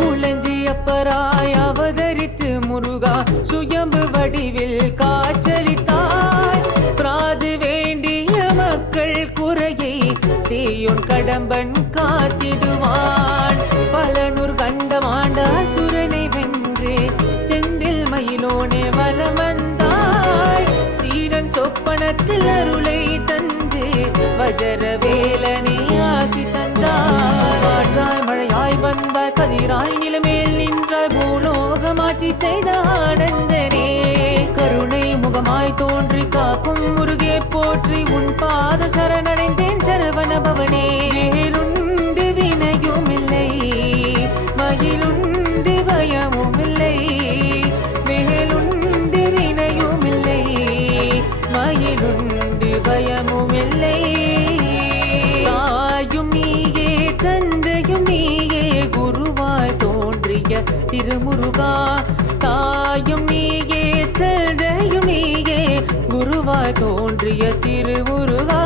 குளஞ்சியப்பராய் அவதரித்து முருகா சுயம்பு வடிவில் காட்சளித்தாய். பிராது வேண்டிய மக்கள் குறையை சேயோன் கடம்பன் காத்திடுவான். பலனூர் கண்டமாண்ட அசுரனை வென்று செந்தில் மயிலோனே வலம் வந்தாய். சீடன் சொப்பனத்தில் அருளை தந்து வஜர வேலனை ஆசி தந்தாய். காற்றாய் மழையாய் வந்தாய், கதிராய் நிலமேல் நின்றாய், பூலோகமாட்சி செய்த ஆனந்தனே. கருணை முகமாய் தோன்றி காக்கும் முருகே போற்றி, உன் பாத சரணடைந்தேன் சரவண பவனே. வேலுண்டு வினையும் இல்லை, மயிலுண்டு பயமும் இல்லை. வேலுண்டு வினையும் இல்லை, மயிலுண்டு பயமும் இல்லை. தாயும் நீயே தந்தையும் நீயே குருவாய் தோன்றிய திருமுருகா. தாயும் நீயே தந்தையும் நீயே குருவாய் தோன்றிய திருமுருகா.